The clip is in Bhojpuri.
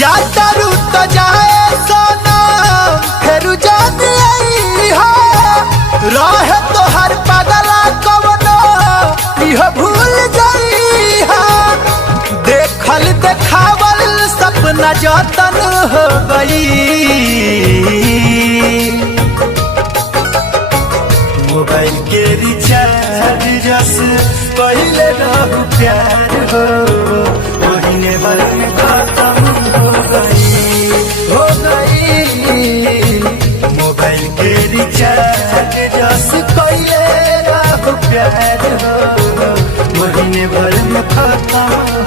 जाता रुत जाए सोना फिर जान आई हो रहे तो हर पगला कवनो यह भूल जाई हो देखल देखावल सपना जतन हो गई मोबाइल के रिचार्ज जस पहले रहू प्यार हो महीने भर में खत्म हो गई मोबाइल के रिचार्ज जस पहले रहू प्यार हो महीने भर में खत्म